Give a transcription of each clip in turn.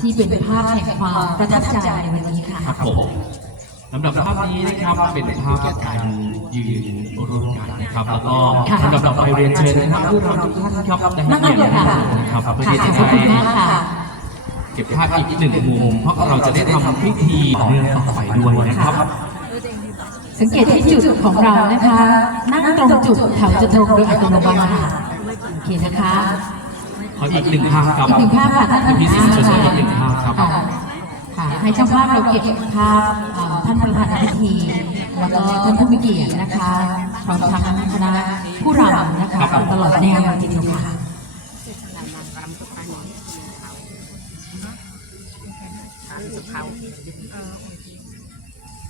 ที่เป็นภาพแห่งความประทับใจในวันนี้ค่ะ ครับผมสำหรับภาพนี้นะครับเป็นภาพการยืนร่วมกันนะครับ แล้วก็สำหรับเราไปเรียนเชิญนะครับเราทุกท่านครับนะครับเรียนเชิญนะครับเพื่อที่จะไดเก็บภาพอีกหนึ่งมุมเพราะเราจะได้ทำพิธีตอเนื่องต่อไปด้วยนะครับ สังเกตที่จุดของเรานะคะ นั่งตรงจุดแถวจะตรงโดยอัตโนมัติค่ะโอเค นะคะขออีกหนึ่งภาพครับอีกหนึ่งภาพค่ะท่านพิสิทธิ์ช่ยอีกหนึ่งภาพครับค่ะให้เจ้าภาพเราเก็บภาพท่านประธานพิธีแล้วก็ท่านผู้มีเกียรตินะคะพร้อมทั้งคณะผู้รำนะคะตลอดแนวทีเดียวค่ะ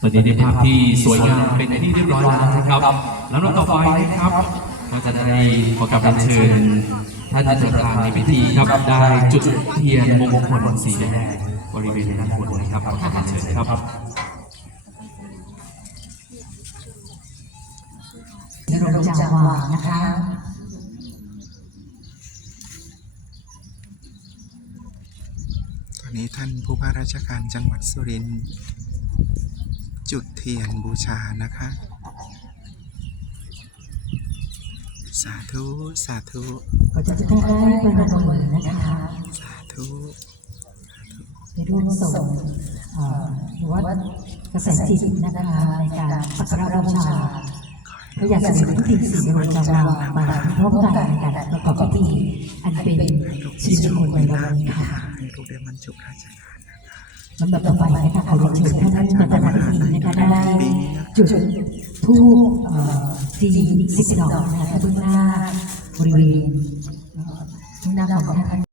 ตอนนี้ในภาพที่สวยงามเป็นที่เรียบร้อย แล้วนะครับแล้วเราต่อไปนะครับก็จะได้ขอกำังเชิญท่านอาจารย์ะธาในพิธีครับได้จุดเทียนมงคลสีแดงบริเวณด้านบนครับขอกำังเชิญครับ ตอนนี้ท่านผู้ว่าราชการจังหวัดสุรินทร์จุดเทียนบูชานะคะสาธุ สาธุก็จะได้เป็นระเบินะคะ สาธุในร่วมส่งวัดกระแสจิตนะคะในการสักการะบูชาก็อยากจะเป็นทุกสิ่งวันจัร์มาพร้อมกันในกาประกอบพิธีอันเป็นสิริมงคลในวันนี้ค่ะมันจบค่ลำดับต่อไปนะคะขอเรียนเชิญท่านประธานพิธนะคะได้จุดธูปีสิบสดอกนะคะทุกหน้าบริเวณทหน้าของท่าน